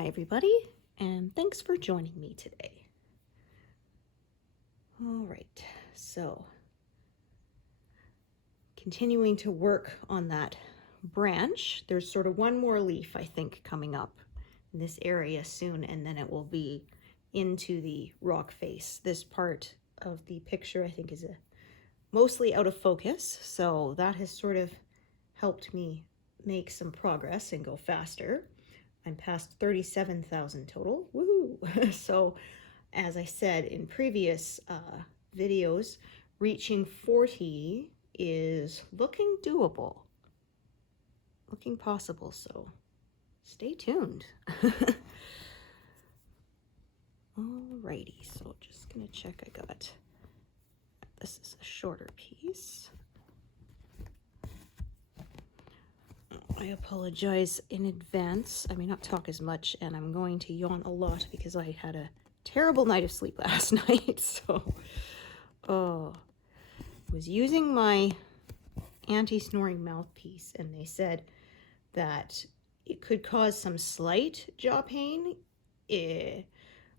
Hi everybody, and thanks for joining me today. All right, so continuing to work on that branch. There's sort of one more leaf, I think, coming up in this area soon, and then it will be into the rock face. This part of the picture, I think, is mostly out of focus, so that has sort of helped me make some progress and go faster. I'm past 37,000 total. Woohoo! So, as I said in previous videos, reaching 40 is looking doable, looking possible. So, stay tuned. Alrighty, so just gonna check. I got this is a shorter piece. I apologize in advance. I may not talk as much, and I'm going to yawn a lot because I had a terrible night of sleep last night. So, I was using my anti-snoring mouthpiece, and they said that it could cause some slight jaw pain.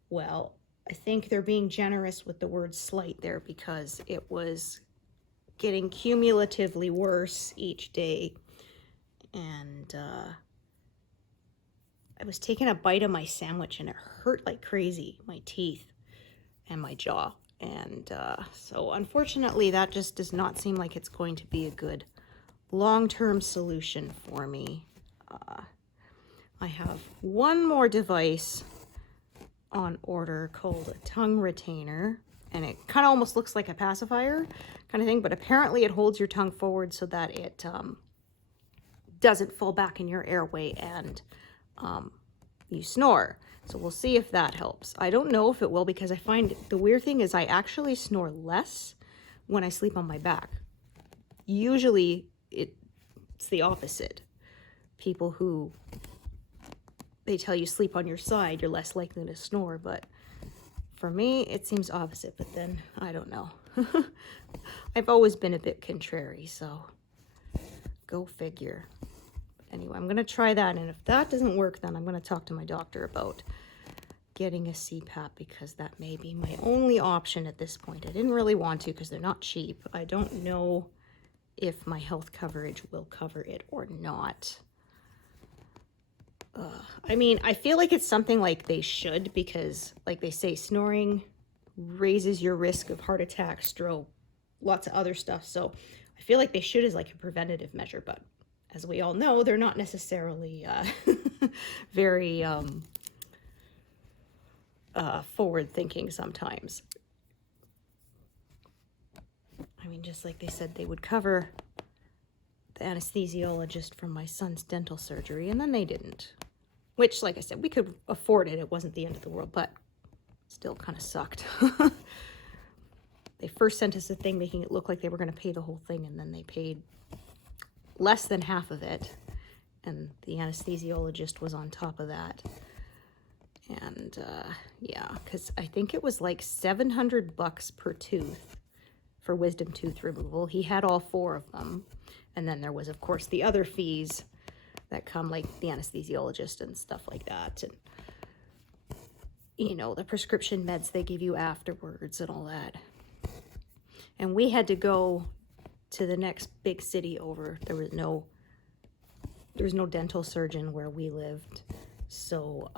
Well, I think they're being generous with the word slight there because it was getting cumulatively worse each day. And I was taking a bite of my sandwich and it hurt like crazy, my teeth and my jaw. And so unfortunately that just does not seem like it's going to be a good long-term solution for me. I have one more device on order called a tongue retainer, and it kind of almost looks like a pacifier kind of thing, but apparently it holds your tongue forward so that it doesn't fall back in your airway and you snore. So we'll see if that helps. I don't know if it will, because I find the weird thing is I actually snore less when I sleep on my back. Usually it's the opposite. People who they tell you sleep on your side, you're less likely to snore, but for me it seems opposite. But then I don't know. I've always been a bit contrary, so go figure. Anyway, I'm going to try that, and if that doesn't work, then I'm going to talk to my doctor about getting a CPAP, because that may be my only option at this point. I didn't really want to because they're not cheap. I don't know if my health coverage will cover it or not. I mean, I feel like it's something like they should, because like they say, snoring raises your risk of heart attack, stroke, lots of other stuff. So I feel like they should as like a preventative measure, but as we all know, they're not necessarily very forward-thinking sometimes. I mean, just like they said they would cover the anesthesiologist from my son's dental surgery, and then they didn't. Which, like I said, we could afford it. It wasn't the end of the world, but still kind of sucked. They first sent us a thing making it look like they were going to pay the whole thing, and then they paid less than half of it, and the anesthesiologist was on top of that. And yeah, because I think it was like $700 per tooth for wisdom tooth removal. He had all 4 of them, and then there was, of course, the other fees that come, like the anesthesiologist and stuff like that, and you know, the prescription meds they give you afterwards and all that. And we had to go to the next big city over. There was no dental surgeon where we lived, so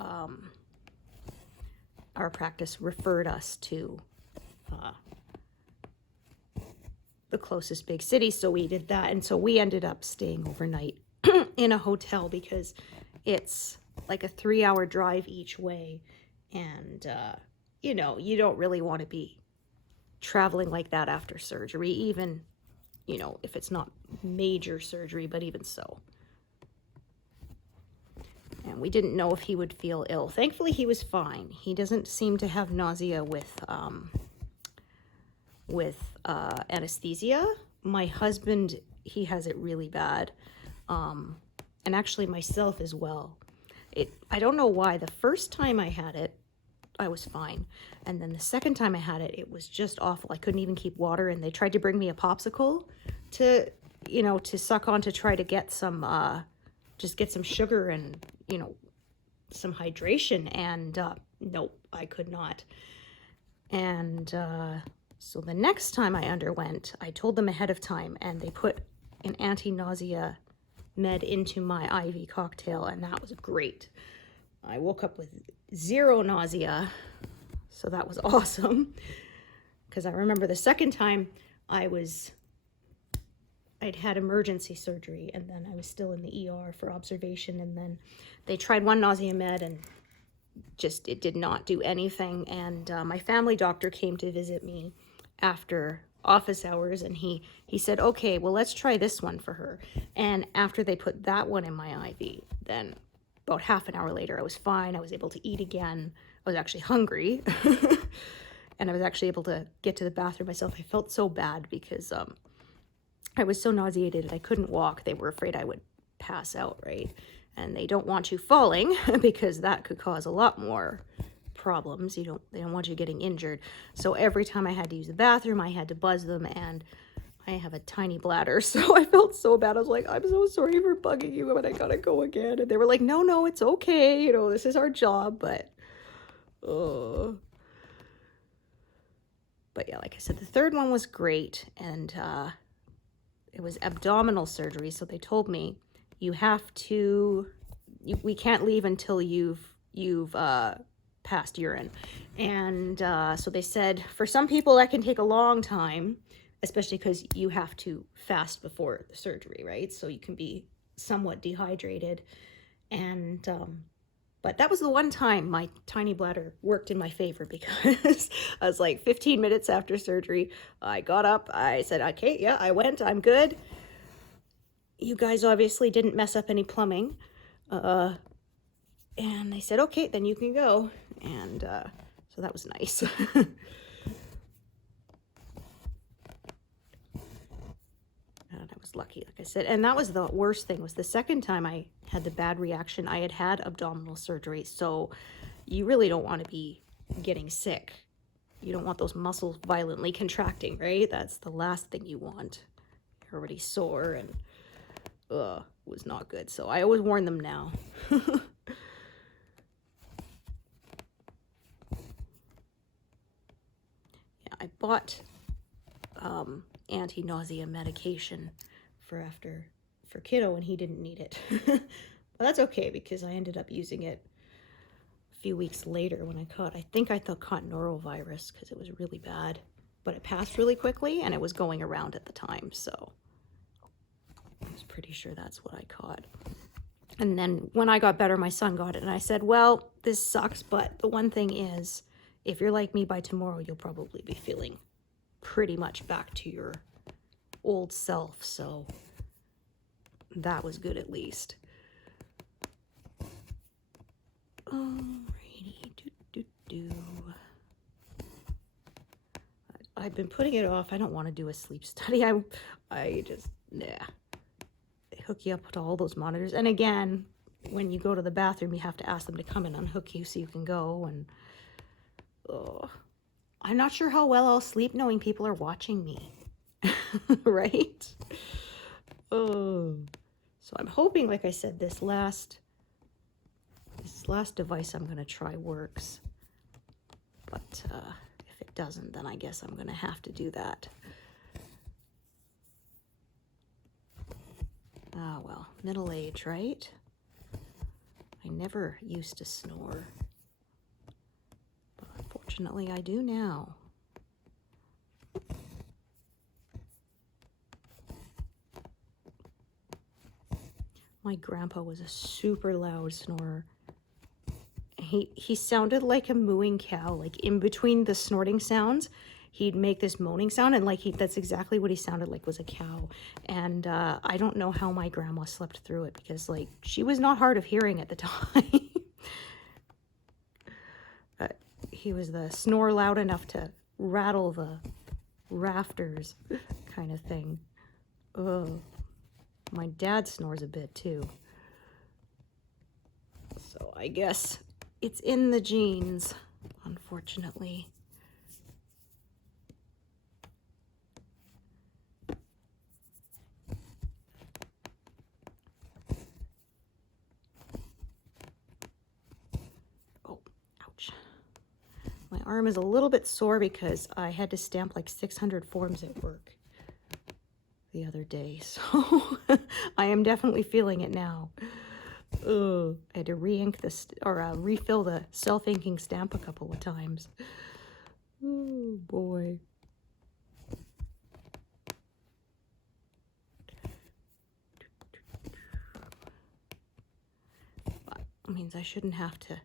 our practice referred us to the closest big city, so we did that. And so we ended up staying overnight in a hotel, because it's like a 3-hour drive each way, and you know, you don't really want to be traveling like that after surgery, even, you know, if it's not major surgery, but even so. And we didn't know if he would feel ill. Thankfully, he was fine. He doesn't seem to have nausea with anesthesia. My husband, he has it really bad. And actually myself as well. I don't know why. The first time I had it, I was fine. And then the second time I had it, it was just awful. I couldn't even keep water, and they tried to bring me a popsicle to, you know, to suck on to try to get some, just get some sugar and, you know, some hydration, and nope, I could not. And so the next time I underwent, I told them ahead of time, and they put an anti-nausea med into my IV cocktail, and that was great. I woke up with 0 nausea, so that was awesome. Because I remember the second time I'd had emergency surgery, and then I was still in the ER for observation, and then they tried one nausea med and just, it did not do anything. And my family doctor came to visit me after office hours, and he said, okay, well, let's try this one for her. And after they put that one in my IV, then about half an hour later, I was fine. I was able to eat again. I was actually hungry. And I was actually able to get to the bathroom myself. I felt so bad because I was so nauseated I couldn't walk. They were afraid I would pass out, right? And they don't want you falling because that could cause a lot more problems. They don't want you getting injured. So every time I had to use the bathroom, I had to buzz them, and I have a tiny bladder, so I felt so bad. I was like, I'm so sorry for bugging you, but I gotta go again. And they were like, no, it's okay. You know, this is our job, but yeah, like I said, the third one was great, and it was abdominal surgery. So they told me we can't leave until you've passed urine. And so they said for some people that can take a long time, especially because you have to fast before the surgery, right? So you can be somewhat dehydrated. And but that was the one time my tiny bladder worked in my favor, because I was like 15 minutes after surgery, I got up, I said, okay, yeah, I went, I'm good. You guys obviously didn't mess up any plumbing. And they said, okay, then you can go. And so that was nice. And I was lucky, like I said. And that was the worst thing, was the second time I had the bad reaction. I had abdominal surgery, so you really don't want to be getting sick. You don't want those muscles violently contracting, right? That's the last thing you want. You're already sore, and it was not good. So I always warn them now. Yeah, I bought anti-nausea medication for kiddo, and he didn't need it. But that's okay, because I ended up using it a few weeks later when I thought norovirus, because it was really bad, but it passed really quickly, and it was going around at the time, so I was pretty sure that's what I caught. And then when I got better, my son got it, and I said, well, this sucks, but the one thing is, if you're like me, by tomorrow you'll probably be feeling pretty much back to your old self, so that was good at least. Alrighty, I've been putting it off. I don't want to do a sleep study. I just, they hook you up to all those monitors, and again, when you go to the bathroom, you have to ask them to come and unhook you so you can go, and I'm not sure how well I'll sleep knowing people are watching me. Right? So I'm hoping, like I said, this last device I'm going to try works. But if it doesn't, then I guess I'm going to have to do that. Ah, well, middle age, right? I never used to snore. But unfortunately, I do now. My grandpa was a super loud snorer. He sounded like a mooing cow, like in between the snorting sounds, he'd make this moaning sound, and that's exactly what he sounded like, was a cow. And I don't know how my grandma slept through it, because she was not hard of hearing at the time. He was the snore loud enough to rattle the rafters kind of thing. Ugh. My dad snores a bit too. So I guess it's in the genes, unfortunately. My arm is a little bit sore because I had to stamp like 600 forms at work the other day, so I am definitely feeling it now. Ugh. I had to re-ink this, or refill the self-inking stamp a couple of times. Oh boy. That means I shouldn't have to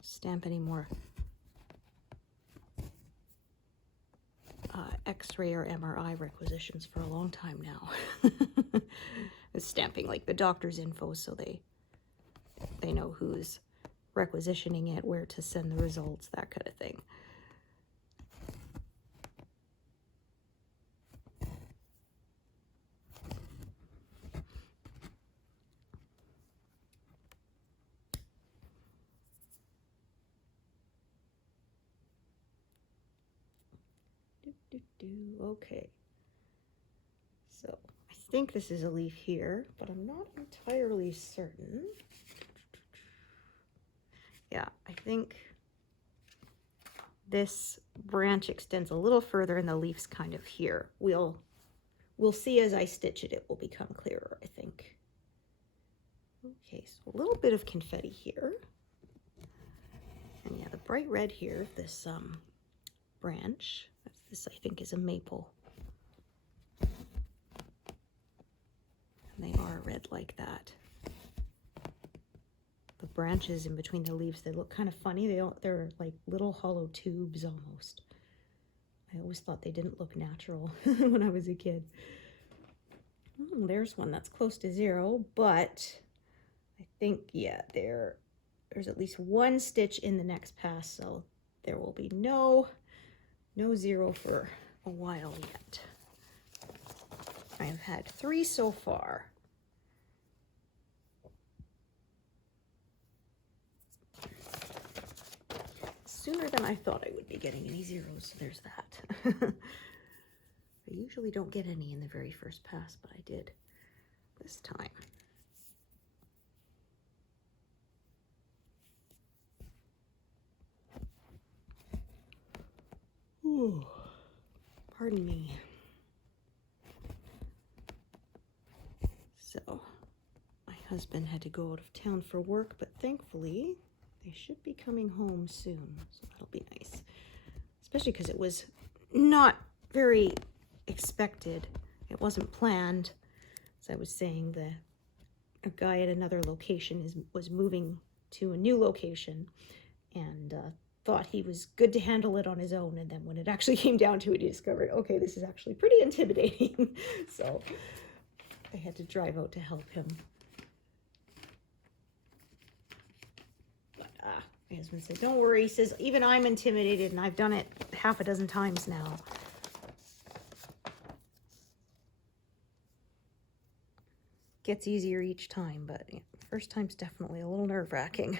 stamp any more X-ray or MRI requisitions for a long time now. It's stamping like the doctor's info so they know who's requisitioning it, where to send the results, that kind of thing. Okay, so I think this is a leaf here, but I'm not entirely certain. Yeah, I think this branch extends a little further and the leaf's kind of here. We'll see as I stitch it, it will become clearer, I think. Okay, so a little bit of confetti here. And yeah, the bright red here, this branch, this I think is a maple. And they are red like that. The branches in between the leaves, they look kind of funny. They're like little hollow tubes almost. I always thought they didn't look natural when I was a kid. Oh, there's one that's close to 0, but I think, yeah, there's at least one stitch in the next pass, so there will be no 0 for a while yet. I have had 3 so far. Sooner than I thought I would be getting any 0s, so there's that. I usually don't get any in the very first pass, but I did this time. Ooh, pardon me. So, my husband had to go out of town for work, but thankfully they should be coming home soon, so that'll be nice. Especially because it was not very expected. It wasn't planned. As I was saying, a guy at another location was moving to a new location and thought he was good to handle it on his own, and then when it actually came down to it, he discovered, okay, this is actually pretty intimidating. So I had to drive out to help him. But my husband said, don't worry. He says, even I'm intimidated, and I've done it half a dozen times now. Gets easier each time, but yeah, first time's definitely a little nerve-wracking.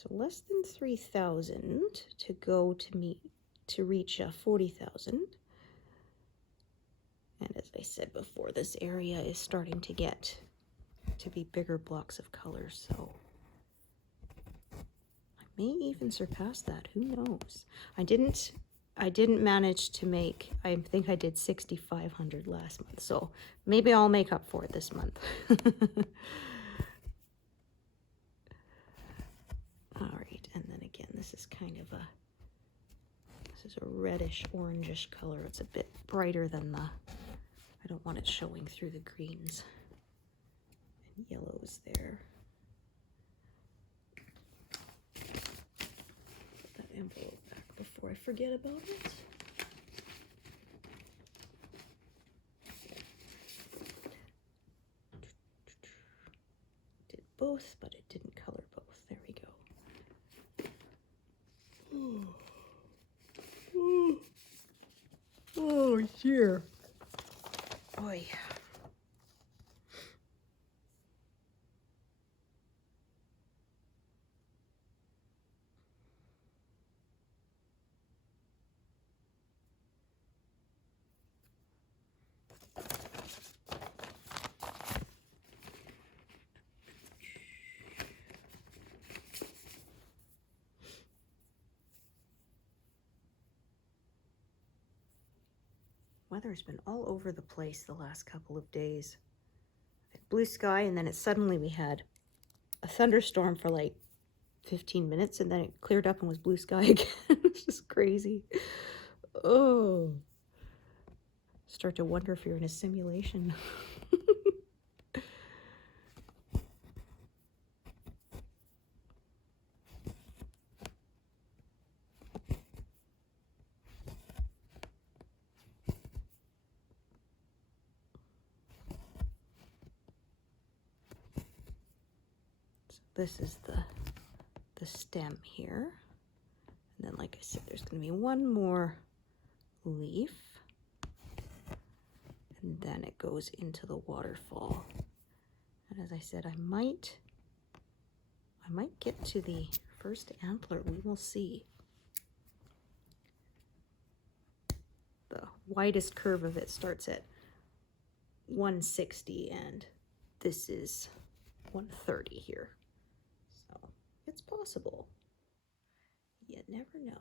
So less than 3,000 to go to reach 40,000. And as I said before, this area is starting to get to be bigger blocks of color, so I may even surpass that. Who knows? I didn't manage to make, I think I did 6,500 last month, so maybe I'll make up for it this month. All right, and then again, this is kind of this is a reddish orangish color. It's a bit brighter than I don't want it showing through the greens and yellows there. Put that envelope back before I forget about it. Did both, but it didn't color both. There we go. Oh dear. Oh yeah. weather's been all over the place the last couple of days. Blue sky, and then we had a thunderstorm for like 15 minutes, and then it cleared up and was blue sky again. It's just crazy. Oh. Start to wonder if you're in a simulation. This is the stem here. And then, like I said, there's going to be one more leaf. And then it goes into the waterfall. And as I said, I might get to the first antler. We will see. The widest curve of it starts at 160, and this is 130 here. So it's possible. You never know.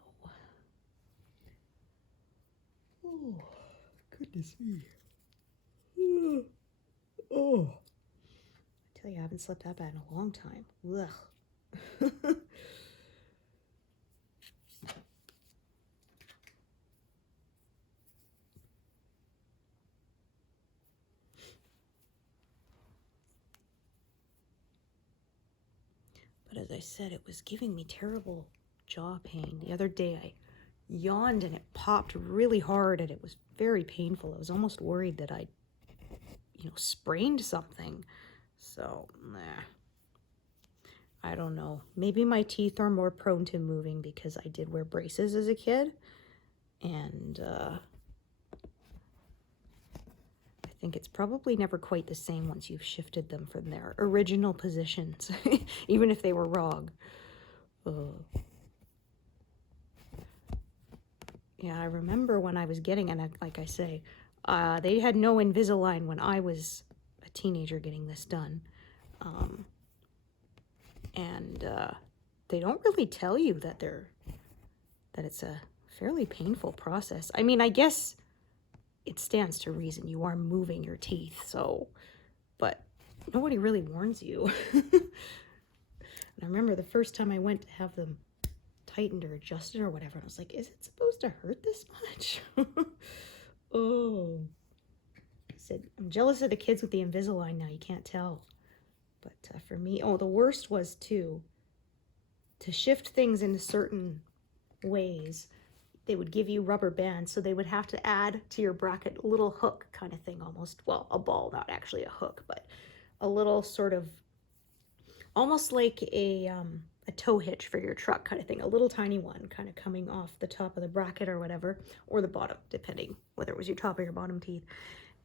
Oh, goodness me. Oh. I tell you, I haven't slept that bad in a long time. Ugh. But as I said, it was giving me terrible jaw pain. The other day I yawned and it popped really hard and it was very painful. I was almost worried that I'd, sprained something. So, I don't know. Maybe my teeth are more prone to moving because I did wear braces as a kid. And I think it's probably never quite the same once you've shifted them from their original positions, even if they were wrong. Yeah, I remember when I was getting it, like I say, they had no Invisalign when I was a teenager getting this done. They don't really tell you that it's a fairly painful process. I mean, I guess it stands to reason. You are moving your teeth, so, but nobody really warns you. And I remember the first time I went to have them tightened or adjusted or whatever, I was like, is it supposed to hurt this much? Oh. I said, I'm jealous of the kids with the Invisalign now. You can't tell. But for me, the worst was to shift things into certain ways. They would give you rubber bands, so they would have to add to your bracket a little hook kind of thing almost. Well, a ball, not actually a hook, but a little sort of, almost like a tow hitch for your truck kind of thing. A little tiny one kind of coming off the top of the bracket or whatever, or the bottom, depending whether it was your top or your bottom teeth.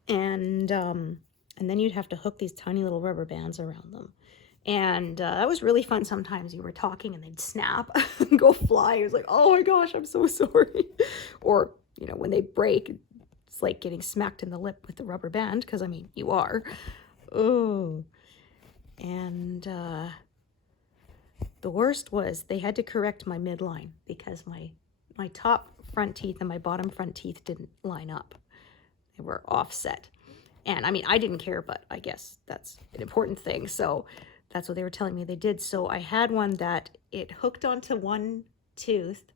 And then you'd have to hook these tiny little rubber bands around them. And that was really fun. Sometimes you were talking and they'd snap and go fly. It was like, oh my gosh, I'm so sorry. Or, when they break, it's like getting smacked in the lip with the rubber band, because, I mean, you are. Oh. And the worst was they had to correct my midline because my top front teeth and my bottom front teeth didn't line up. They were offset. And, I mean, I didn't care, but I guess that's an important thing. So that's what they were telling me they did. So I had one that it hooked onto one tooth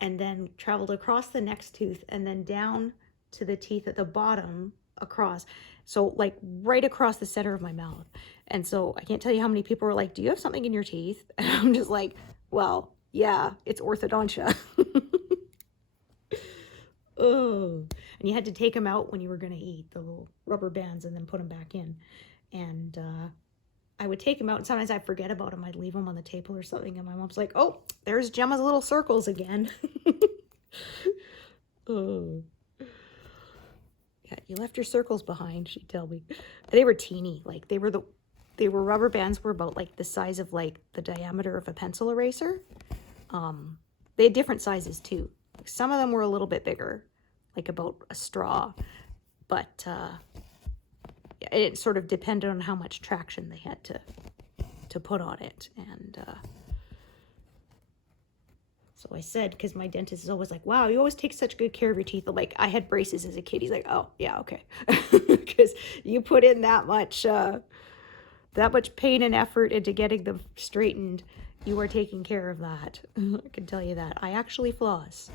and then traveled across the next tooth and then down to the teeth at the bottom across. So like right across the center of my mouth. And so I can't tell you how many people were like, do you have something in your teeth? And I'm just like, well, yeah, it's orthodontia. Oh, and you had to take them out when you were going to eat, the little rubber bands, and then put them back in. And I would take them out, and sometimes I'd forget about them. I'd leave them on the table or something, and my mom's like, oh, there's Gemma's little circles again. Oh. Yeah, you left your circles behind, she'd tell me. They were teeny. Like, they were rubber bands were about, like, the size of, like, the diameter of a pencil eraser. They had different sizes, too. Like, some of them were a little bit bigger, like about a straw. But it sort of depended on how much traction they had to put on it. And So I said, because my dentist is always like, wow, you always take such good care of your teeth. Like, I had braces as a kid. He's like, oh, yeah, okay. Because you put in that much pain and effort into getting them straightened. You are taking care of that. I can tell you that. I actually floss.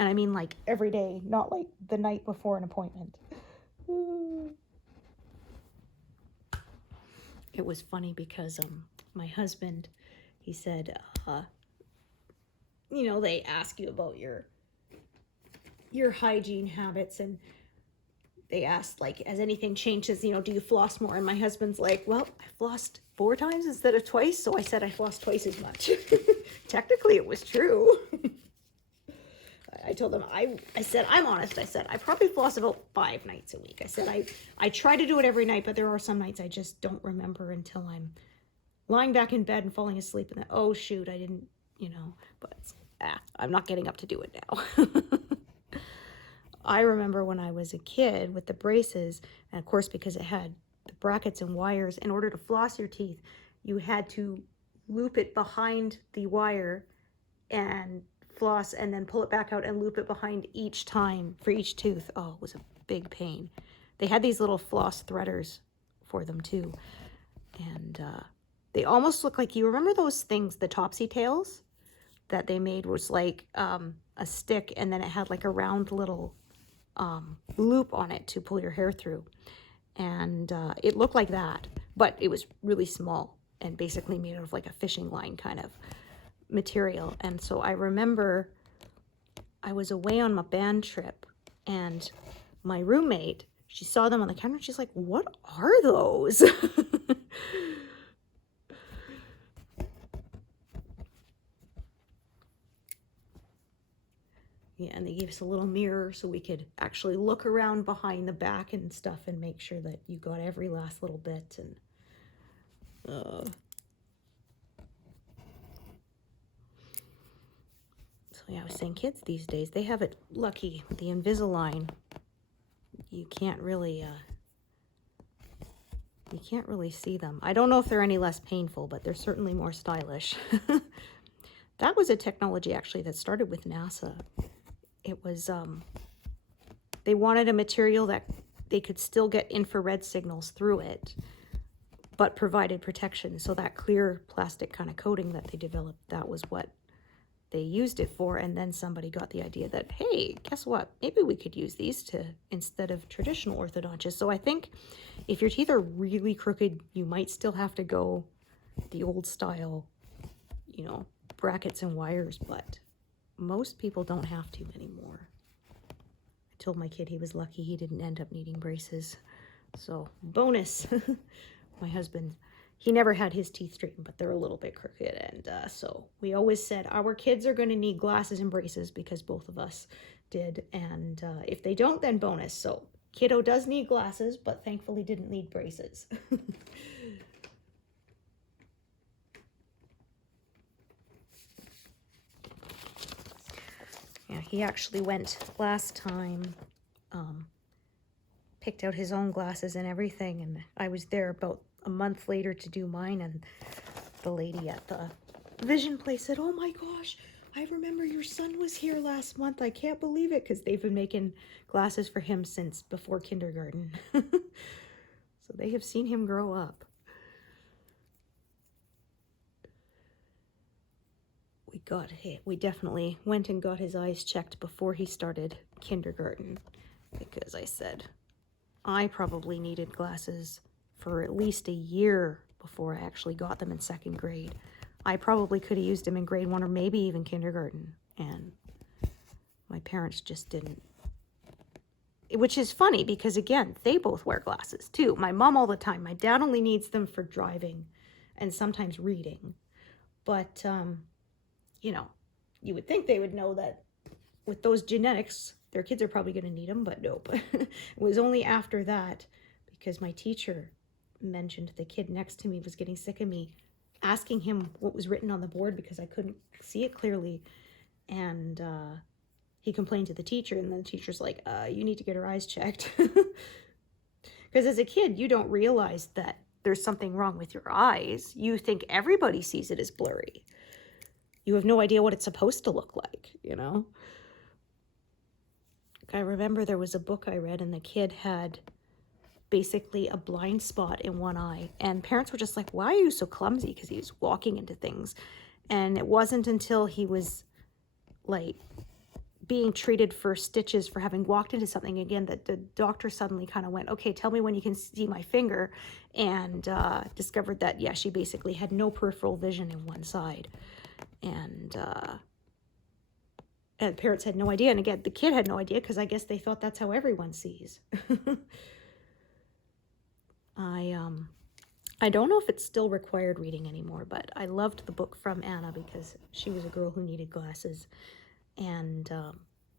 And I mean, like, every day, not like the night before an appointment. It was funny because my husband, he said, you know, they ask you about your hygiene habits, and they asked, like, has anything changed? You know, do you floss more? And my husband's like, well, I flossed 4 times instead of twice, so I said I flossed twice as much. Technically, it was true. I told him, I said, I'm honest. I said, I probably floss about 5 nights a week. I said, I try to do it every night, but there are some nights I just don't remember until I'm lying back in bed and falling asleep. And then, oh, shoot, I didn't, you know, but I'm not getting up to do it now. I remember when I was a kid with the braces, and of course, because it had the brackets and wires, in order to floss your teeth, you had to loop it behind the wire and floss, and then pull it back out and loop it behind each time for each tooth. Oh, it was a big pain. They had these little floss threaders for them too. And they almost look like, you remember those things, the Topsy Tails that they made, was like a stick, and then it had like a round little loop on it to pull your hair through. And it looked like that, but it was really small and basically made out of like a fishing line kind of material. And so I remember I was away on my band trip, and my roommate, she saw them on the counter, and she's like, what are those? Yeah, and they gave us a little mirror so we could actually look around behind the back and stuff and make sure that you got every last little bit. And so yeah, I was saying, kids these days, they have it lucky. The Invisalign, you can't really see them. I don't know if they're any less painful, but they're certainly more stylish. That was a technology actually that started with NASA. It was they wanted a material that they could still get infrared signals through it, but provided protection. So that clear plastic kind of coating that they developed, that was what they used it for. And then somebody got the idea that, hey, guess what? Maybe we could use these to, instead of traditional orthodontists. So I think if your teeth are really crooked, you might still have to go the old style, you know, brackets and wires, but most people don't have to anymore. I told my kid he was lucky he didn't end up needing braces. So bonus. My husband, he never had his teeth straightened, but they're a little bit crooked. And so we always said our kids are going to need glasses and braces, because both of us did. And if they don't, then bonus. So kiddo does need glasses, but thankfully didn't need braces. Yeah, he actually went last time, picked out his own glasses and everything, and I was there about a month later to do mine, and the lady at the vision place said, oh my gosh, I remember your son was here last month. I can't believe it, because they've been making glasses for him since before kindergarten. So they have seen him grow up. We definitely went and got his eyes checked before he started kindergarten, because I said I probably needed glasses for at least a year before I actually got them in 2nd grade. I probably could have used them in grade 1 or maybe even kindergarten, and my parents just didn't. Which is funny, because again, they both wear glasses too. My mom all the time. My dad only needs them for driving and sometimes reading. But you know, you would think they would know that with those genetics, their kids are probably going to need them, but nope. It was only after that, because my teacher mentioned the kid next to me was getting sick of me asking him what was written on the board, because I couldn't see it clearly. And he complained to the teacher, and the teacher's like, you need to get her eyes checked. Because as a kid, you don't realize that there's something wrong with your eyes. You think everybody sees it as blurry. you have no idea what it's supposed to look like, you know? I remember there was a book I read and the kid had basically a blind spot in one eye, and parents were just like, why are you so clumsy? Because he was walking into things. And it wasn't until he was like being treated for stitches for having walked into something again that the doctor suddenly kind of went, okay, tell me when you can see my finger, and discovered that, yeah, she basically had no peripheral vision in one side. And parents had no idea, and again the kid had no idea, because I guess they thought that's how everyone sees. I don't know if it's still required reading anymore, but I loved the book from Anna because she was a girl who needed glasses. And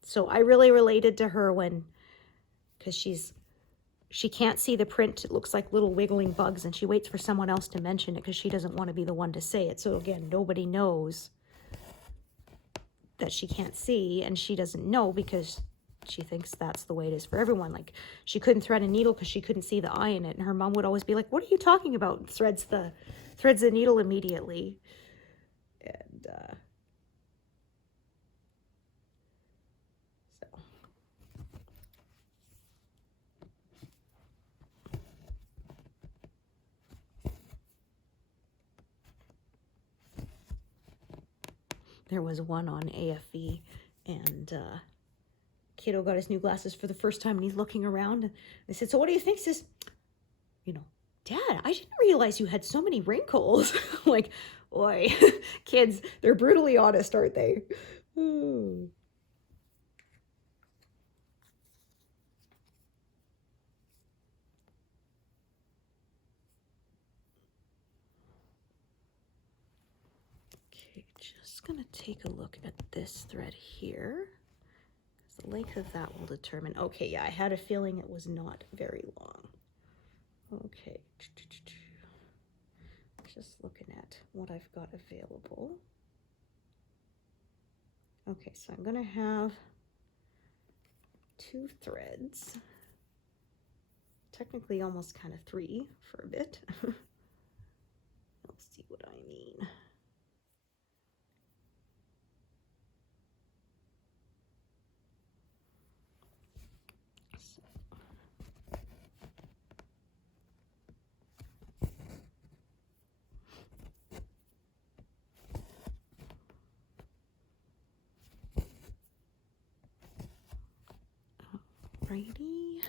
so I really related to her because she can't see the print. It looks like little wiggling bugs, and she waits for someone else to mention it because she doesn't want to be the one to say it. So again, nobody knows that she can't see, and she doesn't know because she thinks that's the way it is for everyone. Like, she couldn't thread a needle because she couldn't see the eye in it, and her mom would always be like, what are you talking about? Threads the needle immediately. And so there was one on AFV, and kiddo got his new glasses for the first time, and he's looking around, and I said, so what do you think? He says, Dad, I didn't realize you had so many wrinkles. Like, boy, kids, they're brutally honest, aren't they? Ooh. Okay, just gonna take a look at this thread here. The length of that will determine. Okay, yeah, I had a feeling it was not very long. Okay, just looking at what I've got available. Okay, so I'm gonna have 2 threads, technically almost kind of 3 for a bit. Let's see what I mean. Alrighty.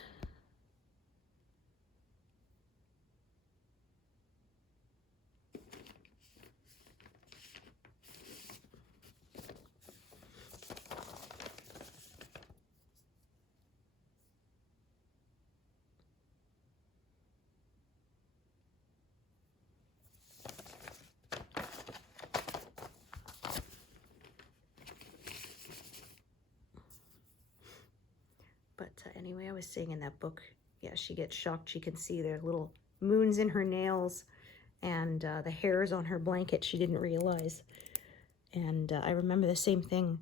But anyway, I was saying in that book, yeah, she gets shocked. She can see there are little moons in her nails, and the hairs on her blanket she didn't realize. And I remember the same thing.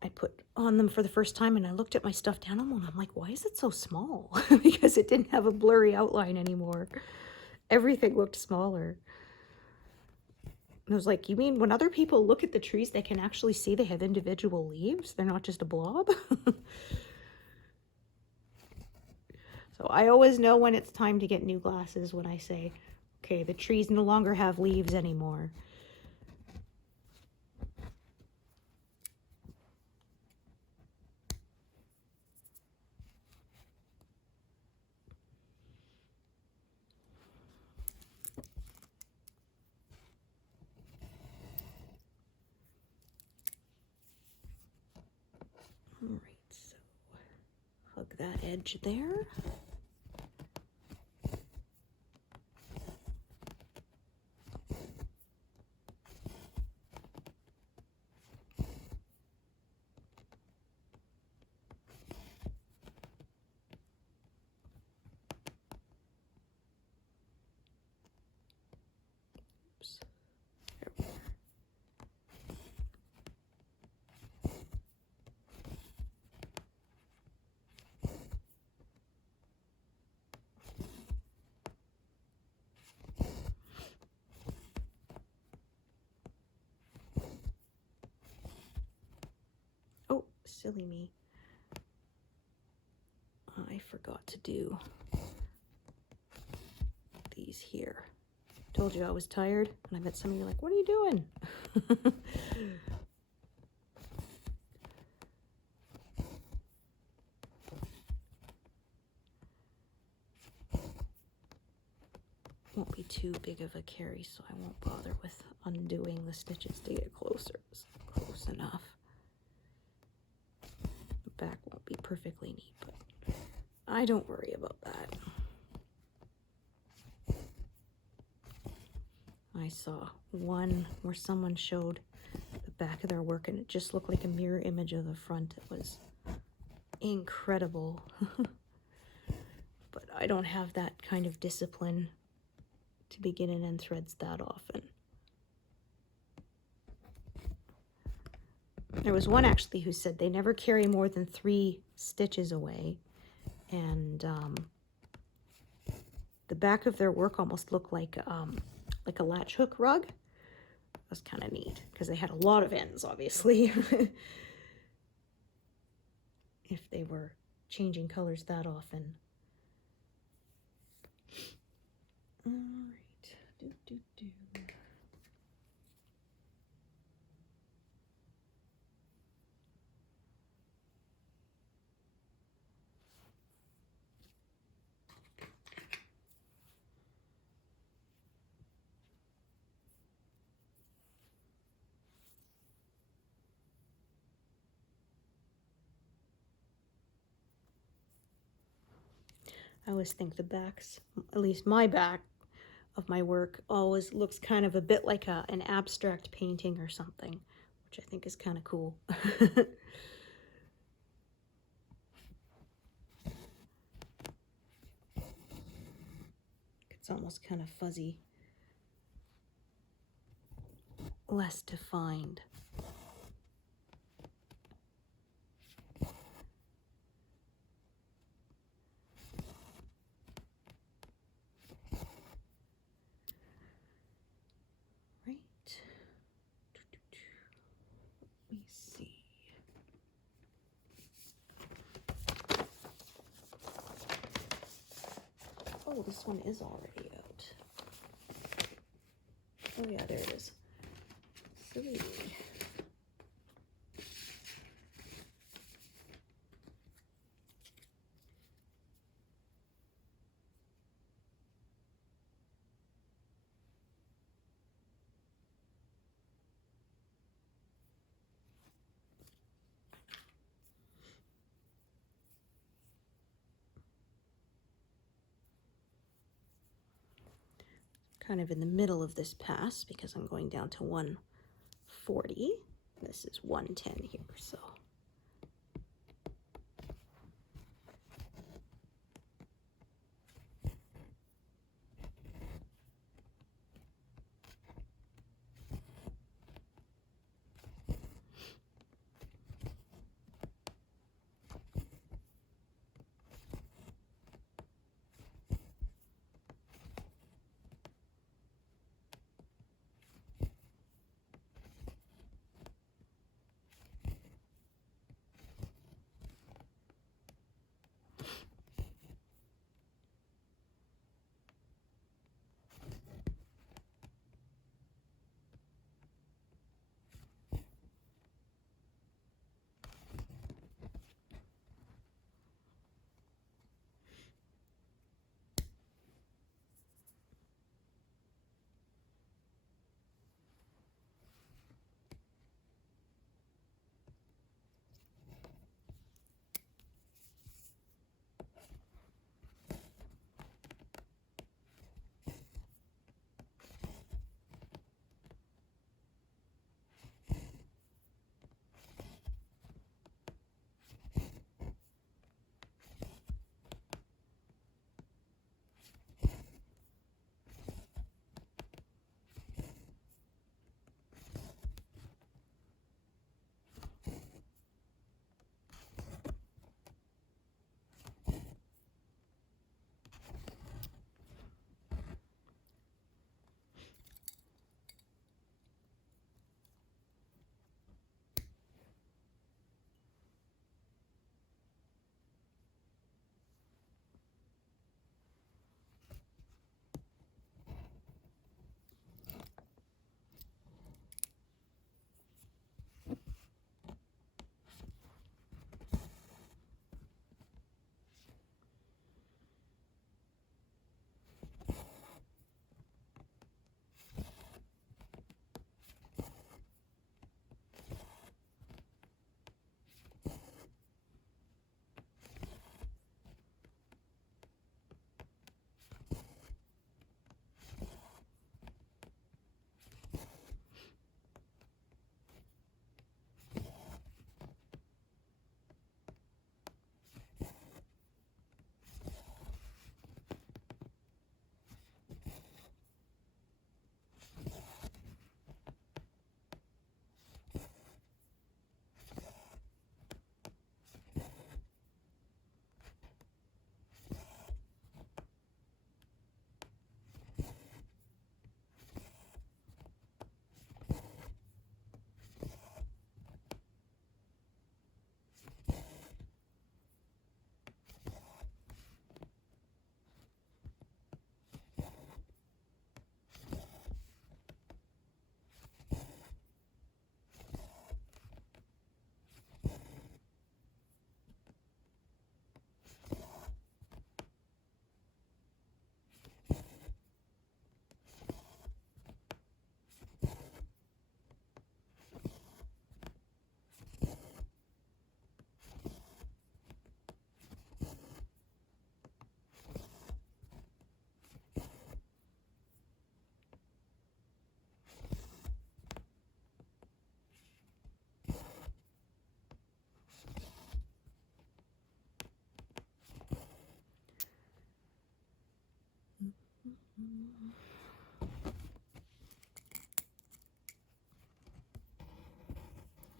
I put on them for the first time, and I looked at my stuffed animal, and I'm like, why is it so small? Because it didn't have a blurry outline anymore. Everything looked smaller. And I was like, you mean when other people look at the trees, they can actually see they have individual leaves? They're not just a blob? So I always know when it's time to get new glasses when I say, okay, the trees no longer have leaves anymore. All right, so hug that edge there. silly me. I forgot to do these here. Told you I was tired, and I bet some of you are like, what are you doing? Won't be too big of a carry, so I won't bother with undoing the stitches to get closer. It's close enough. The back won't be perfectly neat, but I don't worry about that. I saw one where someone showed the back of their work and it just looked like a mirror image of the front. It was incredible. But I don't have that kind of discipline to begin and end threads that often. There was one actually who said they never carry more than 3 stitches away, and the back of their work almost looked like a latch hook rug. It was kind of neat because they had a lot of ends, obviously. If they were changing colors that often. All right. I always think the backs, at least my back of my work, always looks kind of a bit like an abstract painting or something, which I think is kind of cool. It's almost kind of fuzzy, less defined. Let me see. Oh, this one is already out. Oh yeah, there it is. Silly. Kind of in the middle of this pass because I'm going down to 140. This is 110 here, so.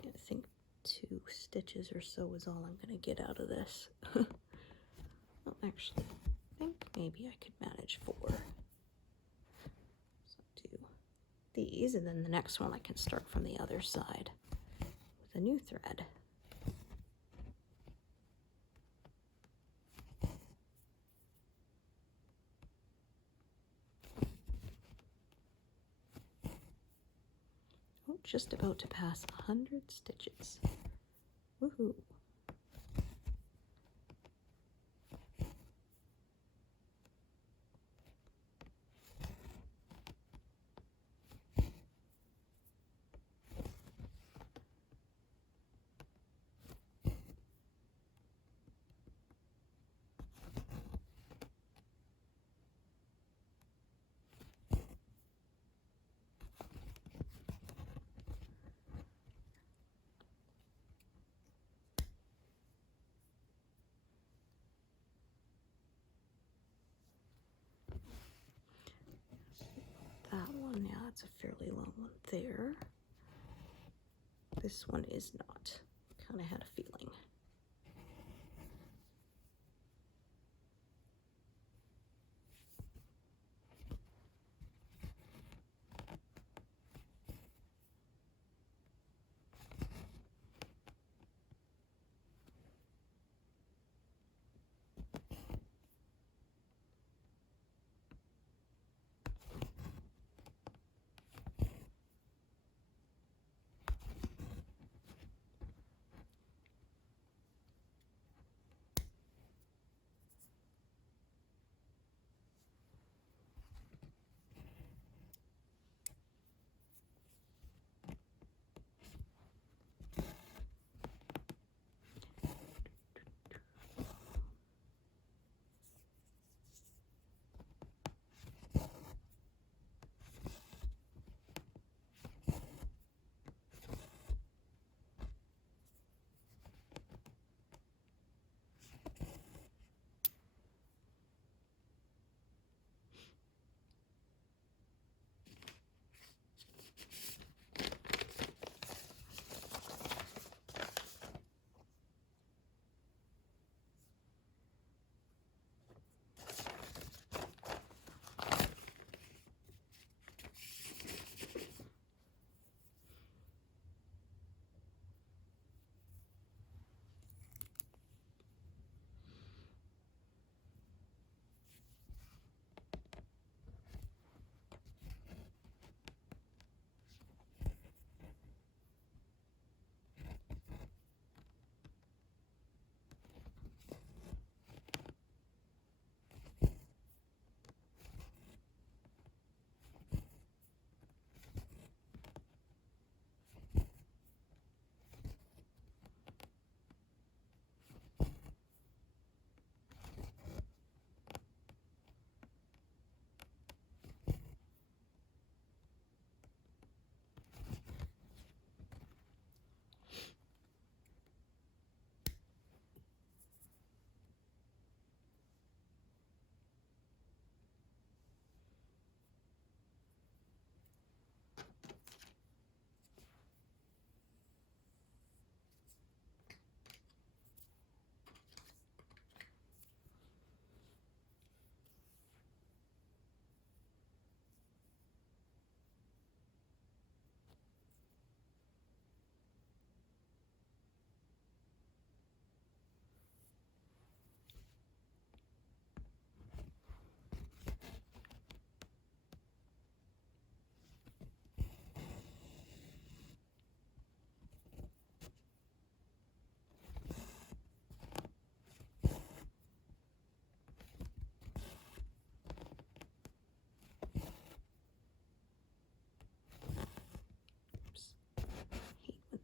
I think 2 stitches or so is all I'm going to get out of this. Well, actually, I think maybe I could manage 4. So do these, and then the next one I can start from the other side with a new thread. Oh, just about to pass 100 stitches. Woohoo! That one, yeah, that's a fairly long one there. This one is not. Kind of had a feeling.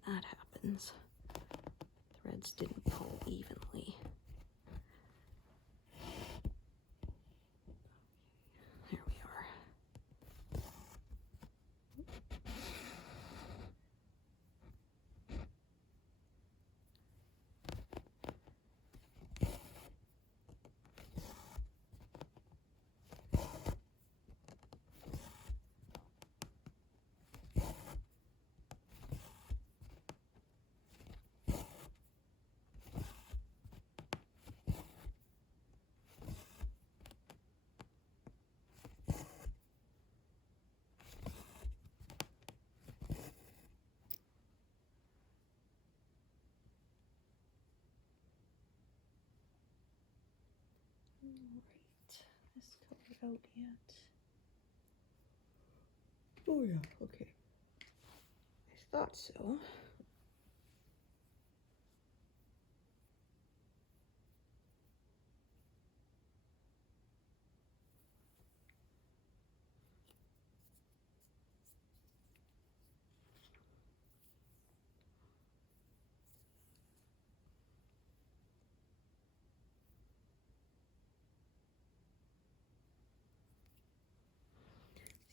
That happens. Threads didn't pull evenly. There we are. this color out yet? Oh yeah, okay. I thought so.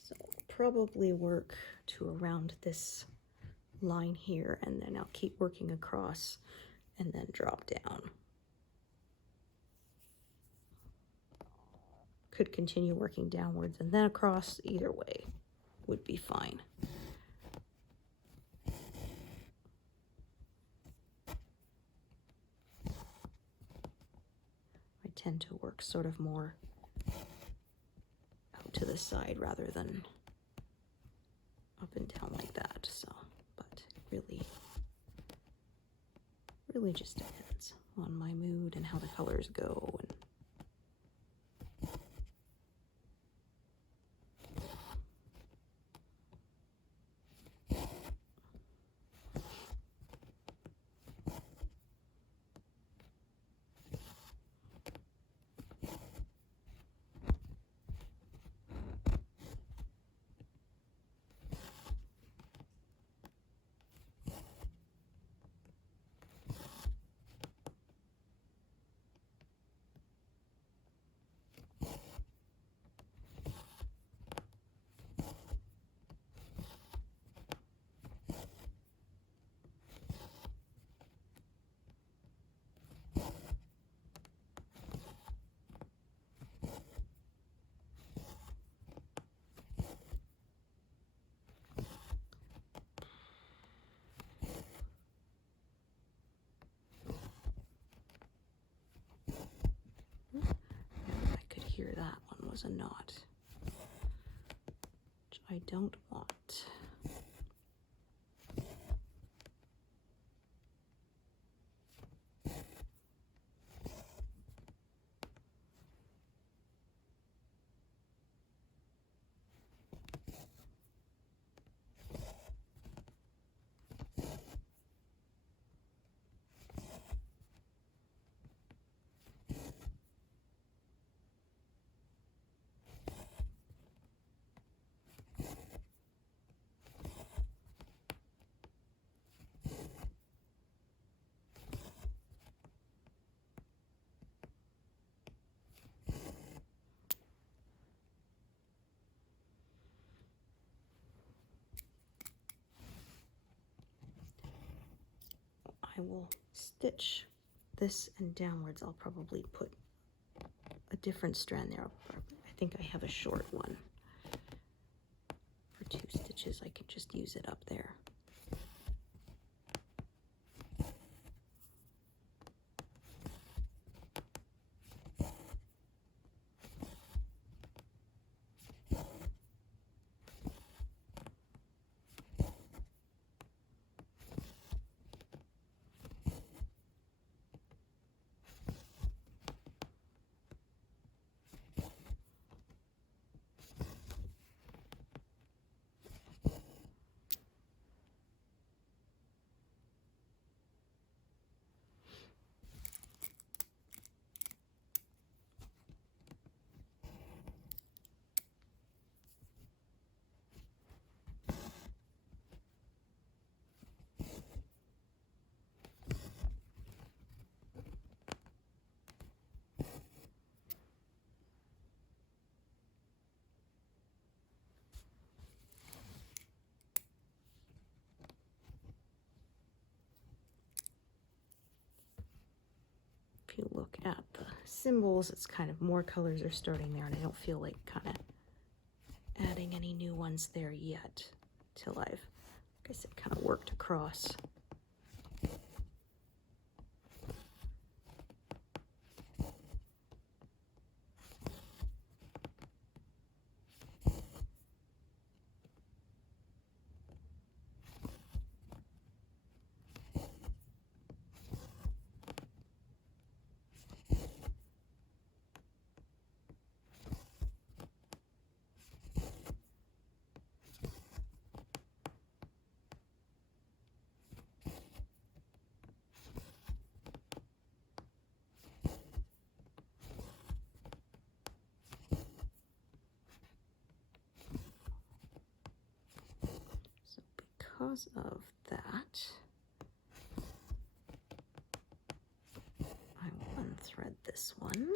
So I'll probably work to around this line here, and then I'll keep working across and then drop down. Could continue working downwards and then across, either way would be fine. I tend to work sort of more out to the side rather than up and down like that, so, but it really just depends on my mood and how the colors go. And I could hear that one was a knot, which I don't want. I will stitch this and downwards. I'll probably put a different strand there. I think I have a short one. For 2 stitches, I can just use it up there. If you look at the symbols, it's kind of more colors are starting there, and I don't feel like kind of adding any new ones there yet till I've, like I said, kind of worked across. because of that, I will unthread this one.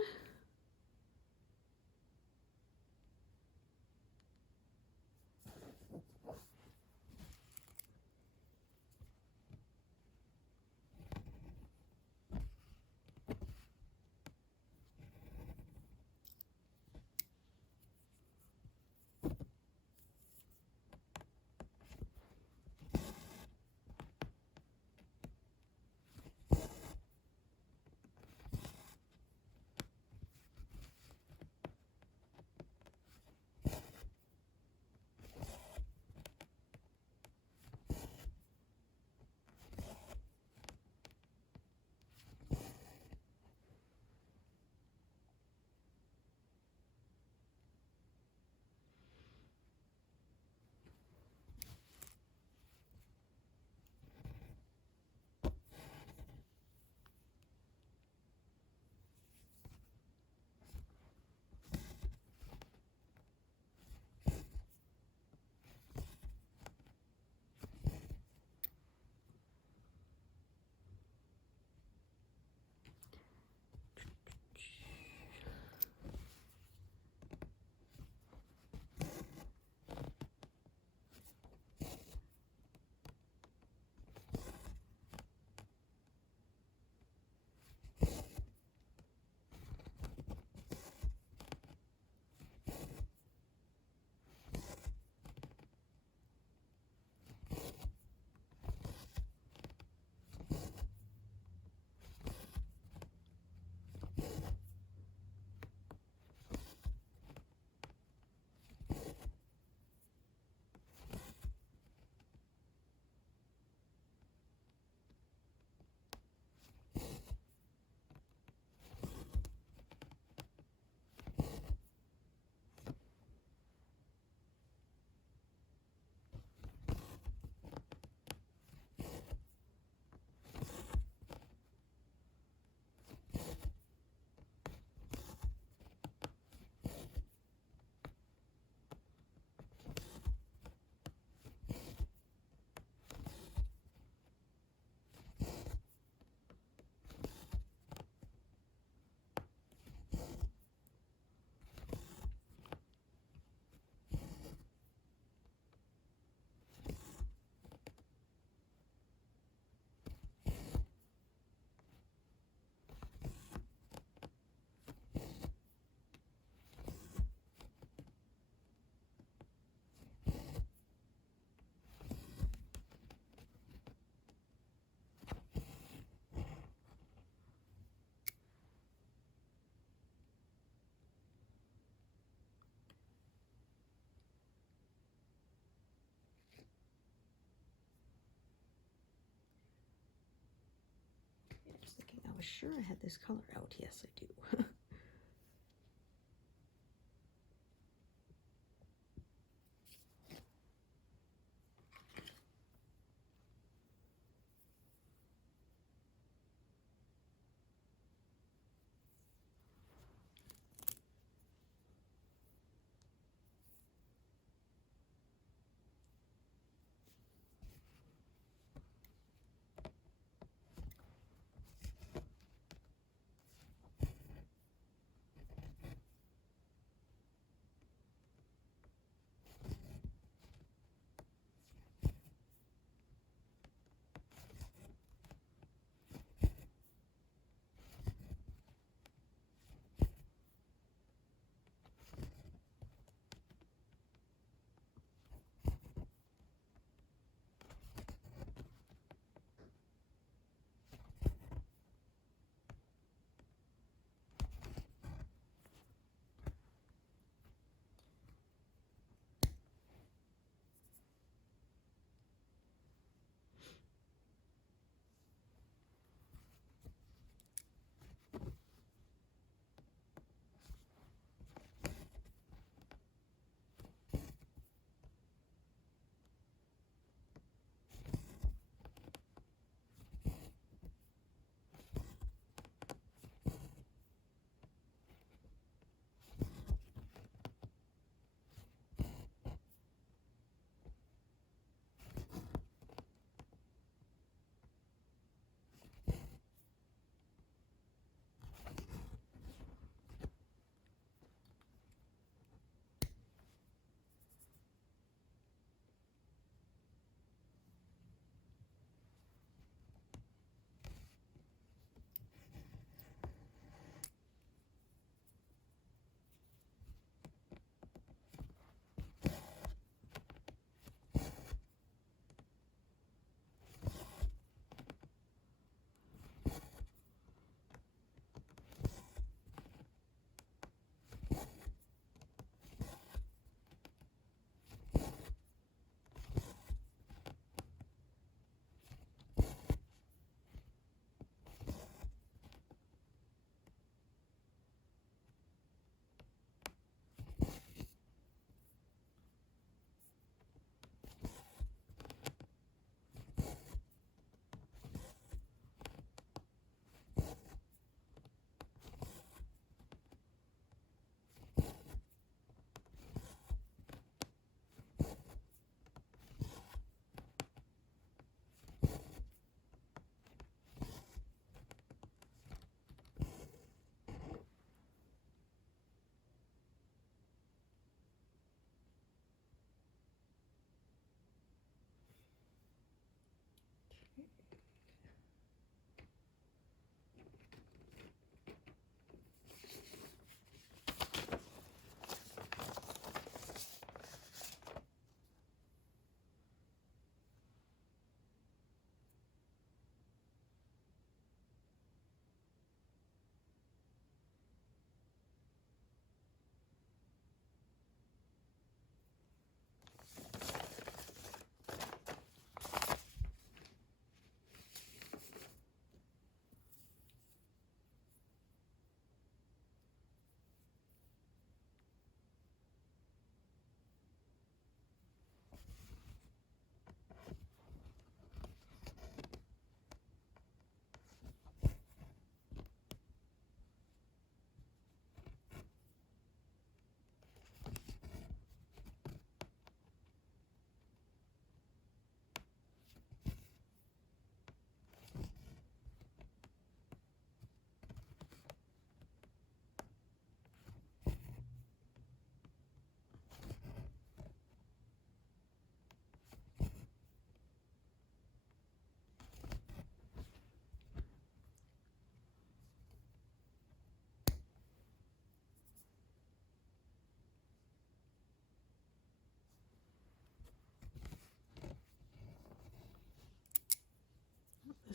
Just thinking, I was sure I had this color out. Yes, I do.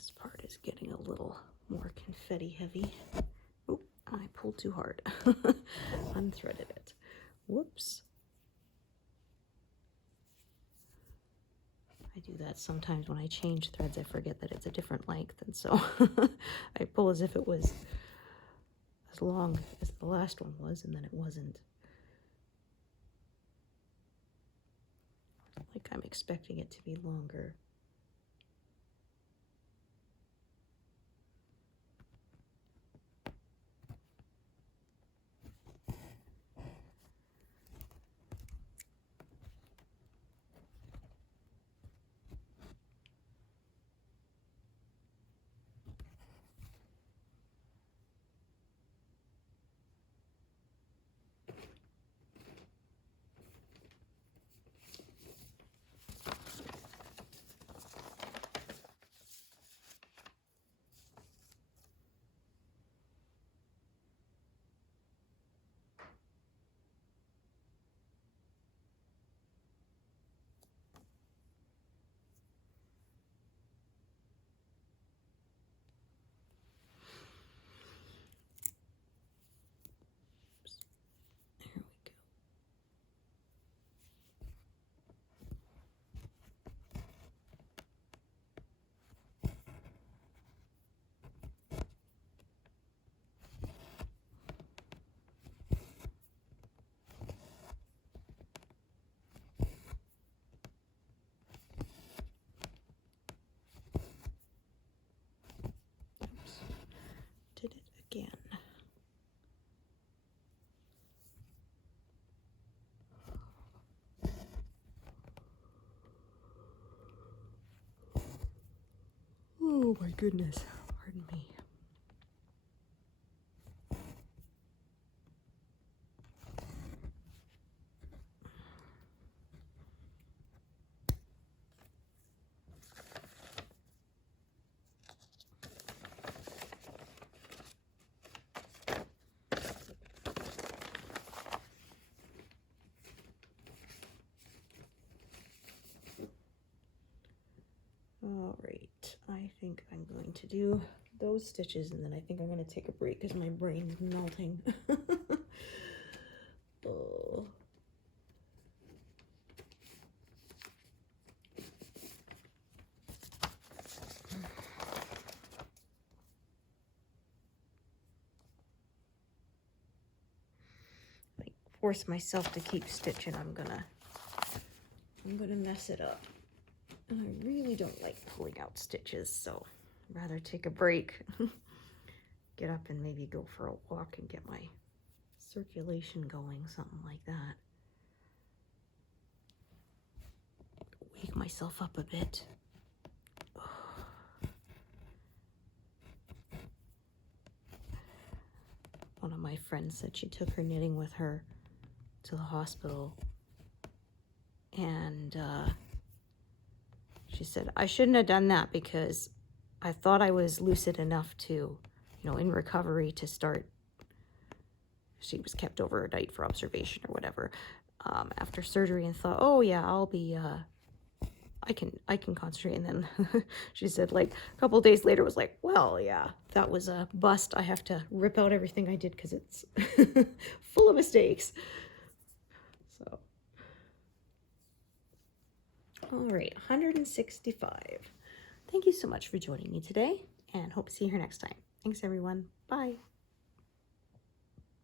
This part is getting a little more confetti heavy. Oh, I pulled too hard. Unthreaded it. Whoops. I do that sometimes when I change threads. I forget that it's a different length, and so I pull as if it was as long as the last one was, and then it wasn't. Like I'm expecting it to be longer. Did it again. Oh my goodness, pardon me. All right, I think I'm going to do those stitches, and then I think I'm going to take a break because my brain's melting. Oh. I force myself to keep stitching. I'm gonna mess it up. And I really don't like pulling out stitches, so I'd rather take a break, get up and maybe go for a walk and get my circulation going, something like that. Wake myself up a bit. One of my friends said she took her knitting with her to the hospital, and she said, I shouldn't have done that because I thought I was lucid enough to, you know, in recovery to start. She was kept overnight for observation or whatever after surgery, and thought, oh yeah, I'll be, I can concentrate. And then she said, like, a couple of days later was like, well, yeah, that was a bust. I have to rip out everything I did because it's full of mistakes. So. All right, 165. Thank you so much for joining me today, and hope to see you here next time. Thanks, everyone. Bye.